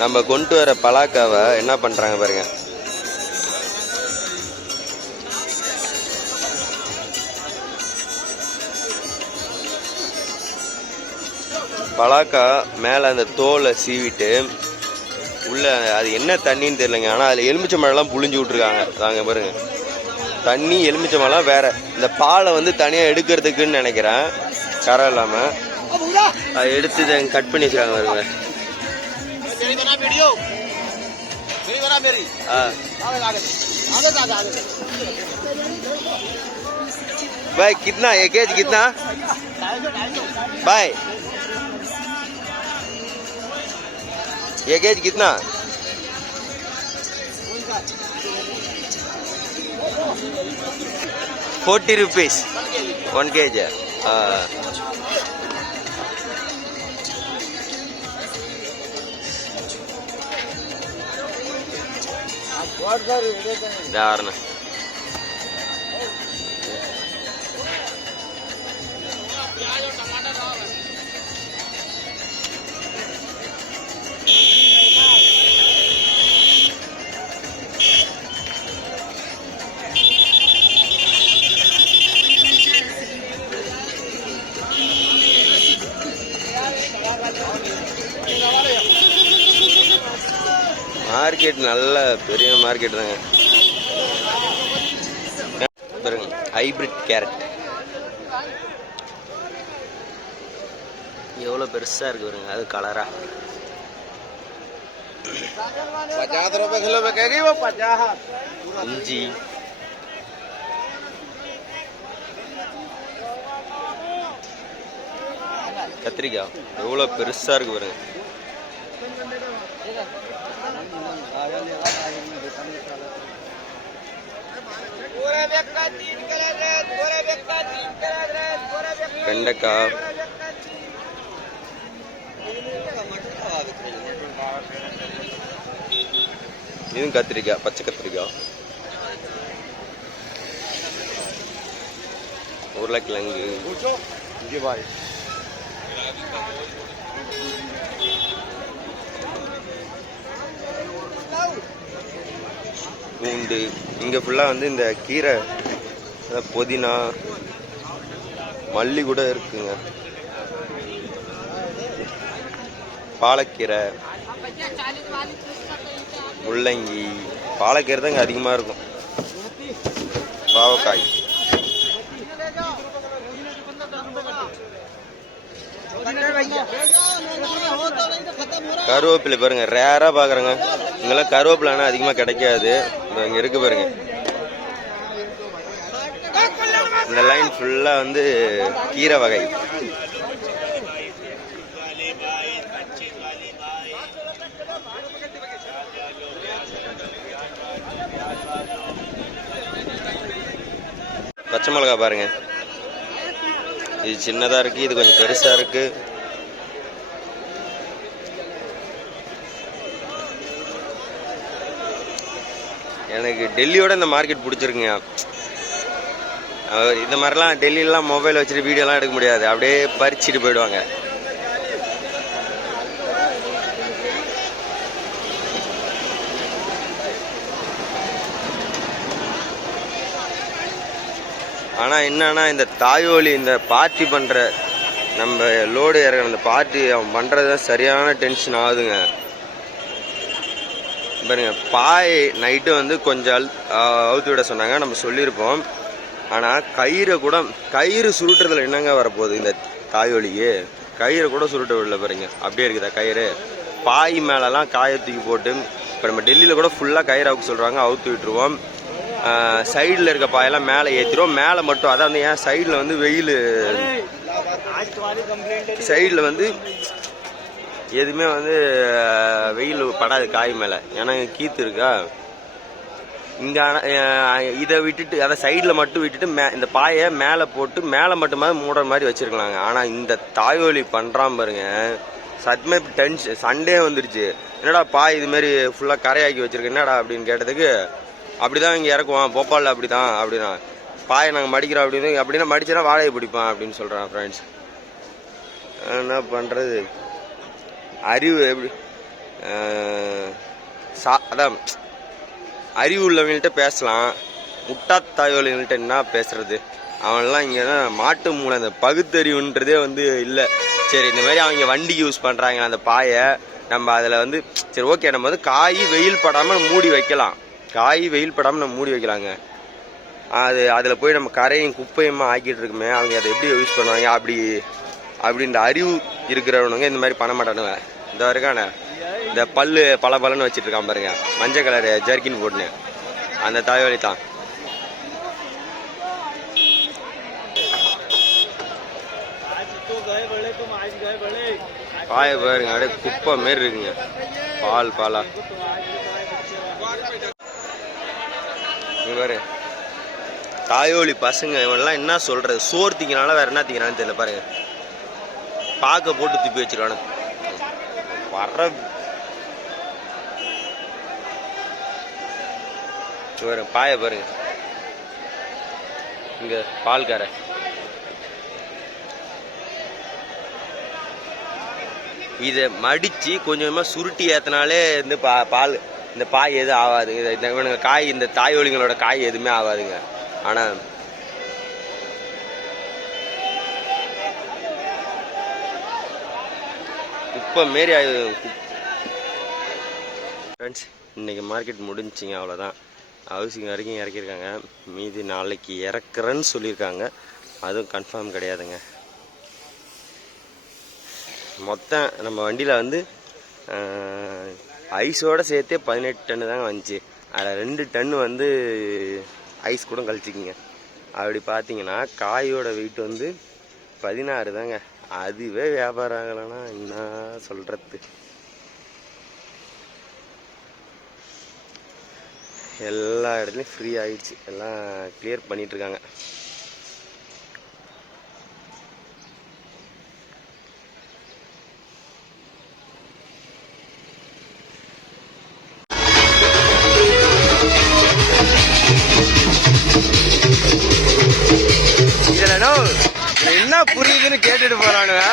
நம்ம கொண்டு வர பலாக்காவை என்ன பண்ணுறாங்க பாருங்க. பலாக்கா மேலே அந்த தோலை சீவிட்டு உள்ள அது என்ன தண்ணின்னு தெரியலைங்க. ஆனால் அதில் எலுமிச்சை மழைலாம் புழிஞ்சு விட்ருக்காங்க. தாங்க பாருங்க, தண்ணி எலுமிச்சை மழைலாம் வேற. இந்த பாலை வந்து தனியாக எடுக்கிறதுக்குன்னு நினைக்கிறேன், கரை இல்லாமல் அதை எடுத்து கட் பண்ணி வச்சுருக்காங்க பாருங்க. भाई कितना एक केज कितना भाई एक केज कितना 40 rupees 1 kg தாரண மார்க்கெட் நல்ல பெரிய மார்க்கெட் தாங்க. பாருங்க ஹைபிரிட் கேரட் எவ்வளோ பெருசா இருக்கு பாருங்க. அது கலரா 50 रुपए किलो में कहेगी वो 50. இஞ்சி கத்திரிக்காய் எவ்வளோ பெருசா இருக்கு பாருங்க. வெண்டைக்காய் இதுவும் கத்திரிக்காய், பச்சை கத்திரிக்காய், உருளைக்கிழங்கு, பூண்டு. இங்கே ஃபுல்லாக வந்து இந்த கீரை, புதினா, மல்லி கூட இருக்குங்க, பாலக்கீரை, முள்ளங்கி. பாலக்கீரை தான் இங்கே அதிகமாக இருக்கும். பாவக்காய், கருவேப்பிலை பாருங்க, ரேராக பார்க்குறேங்க. இங்கெல்லாம் கருவேப்பிலை ஆனால் அதிகமாக கிடைக்காது. இங்கே இருக்கு பாருங்க. இந்த லைன் ஃபுல்லாக வந்து கீரை வகை. பச்சை மிளகா பாருங்க, இது சின்னதாக இருக்குது, இது கொஞ்சம் பெருசாக இருக்குது. எனக்கு டெல்லியோட இந்த மார்க்கெட் பிடிச்சிருக்குங்க. இந்த மாதிரிலாம் டெல்லியெலாம் மொபைல் வச்சுட்டு வீடியோலாம் எடுக்க முடியாது, அப்படியே பறிச்சுட்டு போயிடுவாங்க. ஆனால் என்னன்னா இந்த தாயோலி இந்த பார்ட்டி பண்ணுற நம்ம லோடு இறக்குற அந்த பார்ட்டி அவன் பண்ணுறது தான் சரியான டென்ஷன் ஆகுதுங்க. பாருங்க, பாய் நைட்டு வந்து கொஞ்சம் அவுத்து விட சொன்னாங்க, நம்ம சொல்லியிருப்போம். ஆனால் கயிறு சுருட்டுறதுல என்னங்க வரப்போகுது இந்த தாயோலிக்கு? கயிறை கூட சுருட்ட விடல பாருங்க, அப்படியே இருக்குதா கயிறு. பாய் மேலெலாம் காயை தூக்கி போட்டு, இப்போ நம்ம டெல்லியில் கூட ஃபுல்லாக கயிறு அவுக்க சொல்கிறாங்க, அவுத்து விட்டுருவோம். சைடில் இருக்க பாயெல்லாம் மேலே ஏற்றிடுவோம். மேலே மட்டும் அதான் வந்து ஏன் சைடில் வந்து வெயில், சைடில் வந்து எதுவுமே வந்து வெயில் படாது காய் மேலே, ஏன்னா கீத்து இருக்கா. இங்கே இதை விட்டுட்டு அதை சைடில் மட்டும் விட்டுட்டு இந்த பாயை மேலே போட்டு மேலே மட்டுமாதிரி மூடுற மாதிரி வச்சுருக்கலாங்க. ஆனால் இந்த தாயோலி பண்ணுறான் பாருங்க, சத்தியமே இப்போ டென்ஷன். சண்டே வந்துடுச்சு, என்னடா பாய் இதுமாரி ஃபுல்லாக கரையாக்கி வச்சுருக்கு என்னடா அப்படின்னு கேட்டதுக்கு, அப்படி தான் இங்கே இறக்குவான் போபாலில், அப்படி தான் அப்படின்னா பாயை நாங்கள் மடிக்கிறோம் அப்படின்னா மடிச்சோன்னா வாழையை பிடிப்பான் அப்படின்னு சொல்கிறான். ஃப்ரெண்ட்ஸ் என்ன பண்ணுறது, அறிவு எப்படி அதான் அறிவு உள்ளவங்கள்ட்ட பேசலாம், முட்டா தாய்வழிகள்கிட்ட என்ன பேசுறது? அவன்லாம் இங்கே தான் மாட்டு மூளை, அந்த பகுத்தறிவுன்றதே வந்து இல்லை. சரி, இந்த மாதிரி அவங்க வண்டிக்கு யூஸ் பண்ணுறாங்க அந்த பாயை, நம்ம அதில் வந்து சரி ஓகே, நம்ம வந்து காய் வெயில் படாமல் மூடி வைக்கலாம், காய் வெயில் படாமல் நம்ம மூடி வைக்கலாங்க. அதில் போய் நம்ம கரையும் குப்பையுமா ஆக்கிட்டு இருக்குமே, அவங்க அதை எப்படி யூஸ் பண்ணுவாங்க? அப்படின்ற அறிவு இருக்கிறவனுங்க இந்த மாதிரி பண்ண மாட்டானுங்க. இந்த வரைக்கான இந்த பல்லு பலன்னு வச்சுட்டு இருக்கான் பாருங்க, மஞ்சள் கலர் ஜர்க்கின் போட்டுன்னு, அந்த தாய்வழி தான். பாய பாருங்க, அப்படியே குப்பை மாரி இருக்குங்க, பாலா பாரு. தாயோலி பசங்க இவனெல்லாம் என்ன சொல்றது? சோறு திங்கிறானா வேற என்ன திங்கிறான்னு தெரியல பாருங்க, பாக்க போட்டு துப்பி வச்சிருவானு வர்ற பாய பாருங்க. இங்க பால்கார இதை மடிச்சு கொஞ்சமா சுருட்டி ஏத்தினாலே இந்த பால் இந்த பாய் எதுவும் ஆகாதுங்க. இவனுங்க காய், இந்த தாய்வழிங்களோட காய் எதுவுமே ஆகாதுங்க. ஆனா குப்பை மாரி ஃப்ரெண்ட்ஸ், இன்னைக்கு மார்க்கெட் முடிஞ்சிங்க, அவ்வளோதான். ஹவுசிங் வரைக்கும் இறக்கியிருக்காங்க, மீதி நாளைக்கு இறக்குறேன்னு சொல்லியிருக்காங்க, அதுவும் கன்ஃபார்ம் கிடையாதுங்க. மொத்தம் நம்ம வண்டியில் வந்து ஐஸோடு சேர்த்தே 18 டன்னு தாங்க வந்துச்சு. அதில் 2 டன்னு வந்து ஐஸ் கூட கழிச்சிக்கிங்க. அப்படி பார்த்தீங்கன்னா காயோட வெயிட் வந்து 16 தாங்க. அதுவே வியாபாரம் ஆகலைன்னா என்ன சொல்கிறது? எல்லா இடத்துலையும் ஃப்ரீ ஆகிடுச்சு, எல்லாம் கிளியர் பண்ணிகிட்ருக்காங்க. என்ன புரியுதுன்னு கேட்டுட்டு போறானுங்க.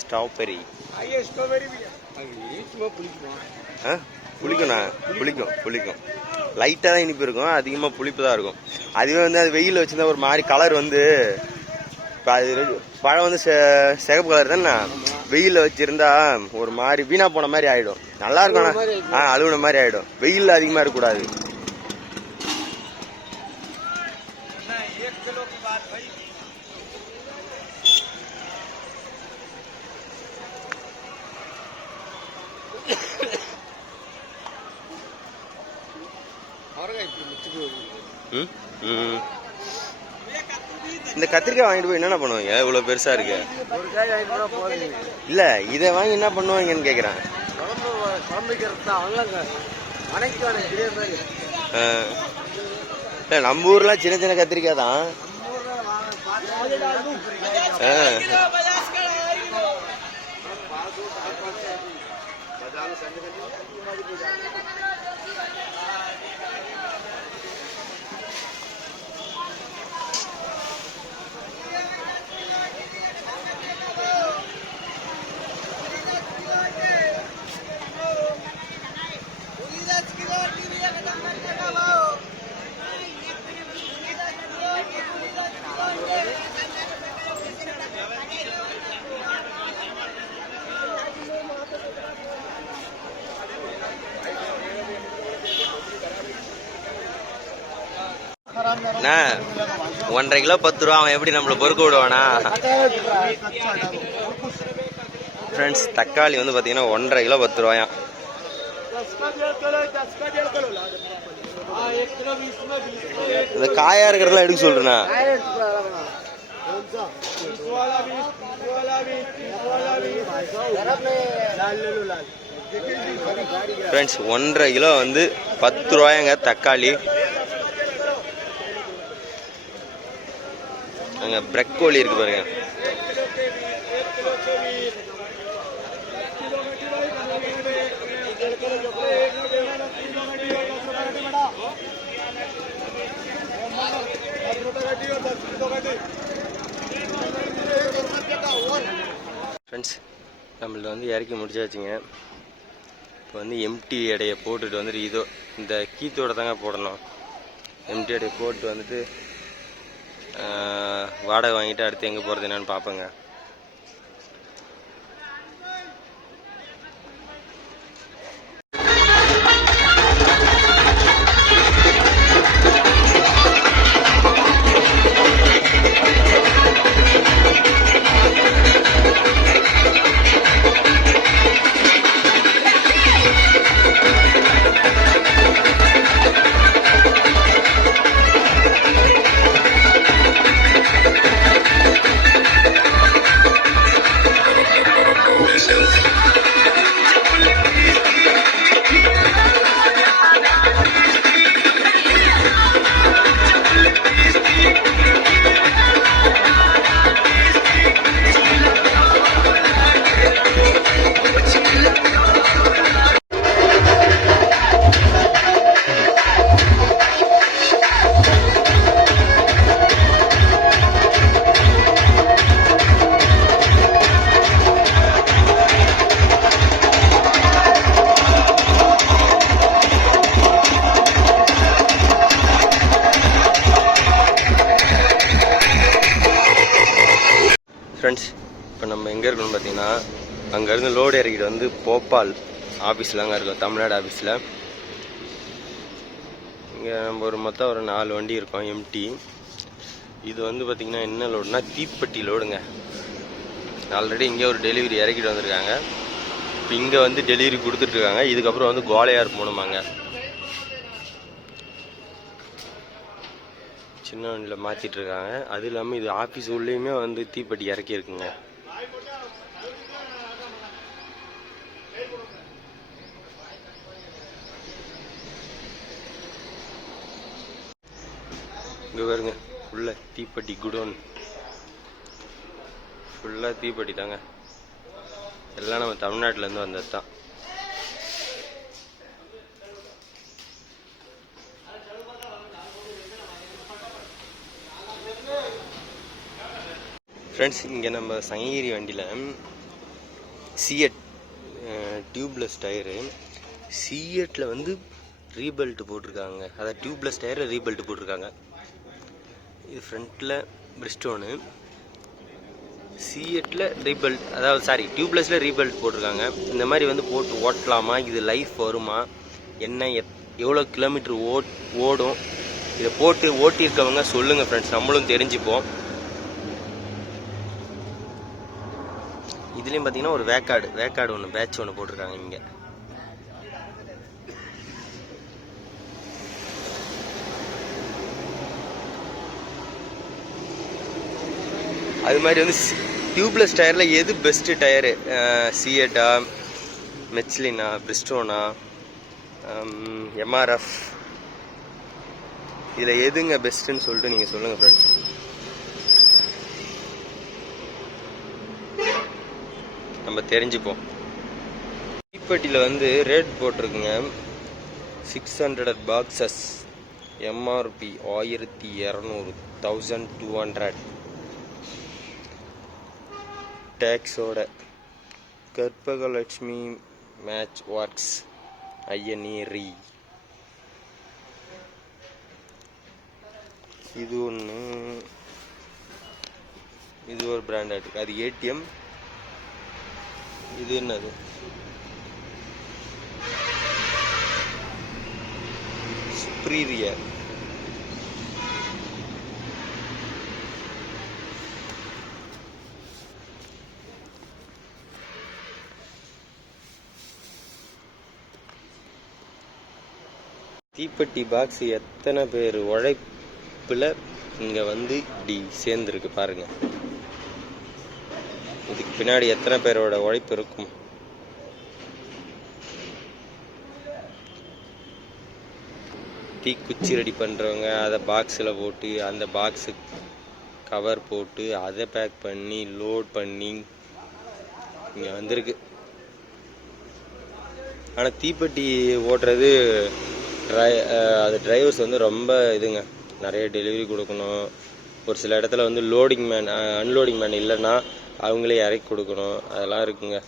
ஸ்ட்ராபெரி புளிக்கும். லைட்டாக தான் இனிப்பு இருக்கும், அதிகமாக புளிப்பு தான் இருக்கும். அதுவே வந்து அது வெயில் வச்சுருந்தா ஒரு மாதிரி கலர் வந்து, இப்போ அது பழம் வந்து சிகப்பு கலர் தானே, வெயிலில் வச்சுருந்தா ஒரு மாதிரி வீணா போன மாதிரி ஆகிடும். நல்லா இருக்கும், அழுகுன மாதிரி ஆகிடும். வெயிலில் அதிகமாக இருக்கக்கூடாது. இந்த கத்திரிக்காய் வாங்கிட்டு போய் என்ன பண்ணுவாங்க? இவ்வளவு பெருசா இருக்கு. இல்ல இதை வாங்கி என்ன பண்ணுவாங்கன்னு கேக்குறேன். நம்ம ஊர்ல சின்ன சின்ன கத்திரிக்காய் தான். என்ன 1.5 கிலோ 10 ரூபா, அவன் எப்படி நம்மள பொறுக்க விடுவானா? ஃப்ரெண்ட்ஸ், தக்காளி வந்து பார்த்தீங்கன்னா 1.5 கிலோ 10 ரூபாயா. இந்த காயா இருக்கிறதெல்லாம் எடுக்க சொல்றேண்ணா. ஃப்ரெண்ட்ஸ் 1.5 கிலோ வந்து 10 ரூபாய்ங்க தக்காளி. அங்கே பிரக்கோலி இருக்கு பாருங்க. ஃப்ரெண்ட்ஸ் நம்மள்ட்ட வந்து இறக்கி முடிச்சாச்சுங்க. இப்போ வந்து எம்டி எடையை போட்டுட்டு வந்துட்டு இதோ இந்த கீத்தோட தாங்க போடணும். எம்டி எடையை போட்டு வந்துட்டு வாடகை வாங்கிட்டு அடுத்து எங்கே போகிறது என்னன்னு பார்ப்பேங்க. ஃப்ரெண்ட்ஸ் இப்போ நம்ம எங்கே இருக்கோம்னு பார்த்தீங்கன்னா அங்கேருந்து லோடு இறக்கிட்டு வந்து போபால் ஆஃபீஸில் அங்கே இருக்கோம், தமிழ்நாடு ஆஃபீஸில். இங்கே நம்ம மொத்தம் ஒரு 4 வண்டி இருக்கோம் எம்டி. இது வந்து பார்த்திங்கன்னா என்ன லோடுனா தீப்பெட்டி லோடுங்க. ஆல்ரெடி இங்கே ஒரு டெலிவரி இறக்கிட்டு வந்திருக்காங்க. இப்போ இங்கே வந்து டெலிவரி கொடுத்துட்ருக்காங்க. இதுக்கப்புறம் வந்து கோலையார் போகணுமாங்க. சின்ன வண்டியில் மாற்றிட்டுருக்காங்க. அது இல்லாமல் இது ஆஃபீஸ் உள்ளேயுமே வந்து தீப்பெட்டி இறக்கியிருக்குங்க. இங்கே பாருங்க ஃபுல்லாக தீப்பெட்டி குடோன், ஃபுல்லாக தீப்பெட்டி தாங்க. எல்லாம் நம்ம தமிழ்நாட்டிலேருந்து வந்தது தான். ஃப்ரெண்ட்ஸ் இங்கே நம்ம சங்ககிரி வண்டியில் சிஎட் டியூப்லெஸ் டயரு, சிஎட்டில் வந்து ரீபெல்ட் போட்டிருக்காங்க. அதாவது டியூப்லெஸ் டயரு ரீபெல்ட் போட்டிருக்காங்க. இது ஃப்ரண்ட்டில் பிரிஸ்டோனு, சிஎட்டில் ரீபெல்ட், அதாவது டியூப்லெஸில் ரீபெல்ட் போட்டிருக்காங்க. இந்த மாதிரி வந்து போட்டு ஓட்டலாமா, இது லைஃப் வருமா, என்ன எவ்வளோ கிலோமீட்டர் ஓடும், இதை போட்டு ஓட்டியிருக்கவங்க சொல்லுங்கள் ஃப்ரெண்ட்ஸ், நம்மளும் தெரிஞ்சுப்போம். இதுலேயும் பார்த்தீங்கன்னா ஒரு வேக்காடு ஒன்று பேட்ச் ஒன்று போட்டிருக்காங்க இங்கே. அது மாதிரி வந்து டியூப்லெஸ் டயரில் எது பெஸ்ட்டு டயரு, சிஎட்டா, மெச்லினா, பிரிஸ்டோனா, எம்ஆர்எஃப், இதில் எதுங்க பெஸ்ட்டுன்னு சொல்லிட்டு நீங்கள் சொல்லுங்கள் ஃப்ரெண்ட்ஸ். நம்ம தெரிஞ்சுப்போம். தீப்பெட்டியில் வந்து ரேட் போட்டிருக்குங்க 600 பாக்ஸஸ், எம்ஆர்பி 1200, 1200 டேக்ஸோட. கற்பகலட்சுமி மேட்ச் ஒர்க்ஸ் ஐயனேரி இது ஒன்று, இது ஒரு பிராண்டட், அது ஏடிஎம். இது என்னது, சுப்ரீரியர். தீப்பெட்டி பாக்ஸ் எத்தனை பேர் உழைப்பில் இங்கே வந்து இப்படி சேர்ந்துருக்கு பாருங்க. இதுக்கு பின்னாடி எத்தனை பேரோட உழைப்பு இருக்கும். தீக்குச்சி ரெடி பண்ணுறவங்க அதை பாக்ஸில் போட்டு அந்த பாக்ஸு கவர் போட்டு அதை பேக் பண்ணி லோட் பண்ணி இங்கே வந்திருக்கு. ஆனால் தீப்பெட்டி ஓட்டுறது அது டிரைவர்ஸ் வந்து ரொம்ப இதுங்க, நிறைய டெலிவரி கொடுக்கணும். ஒரு சில இடத்துல வந்து லோடிங் மேன் அன்லோடிங் மேன் இல்லைன்னா அவங்களே இறக்கி கொடுக்கணும், அதெல்லாம் இருக்குங்க.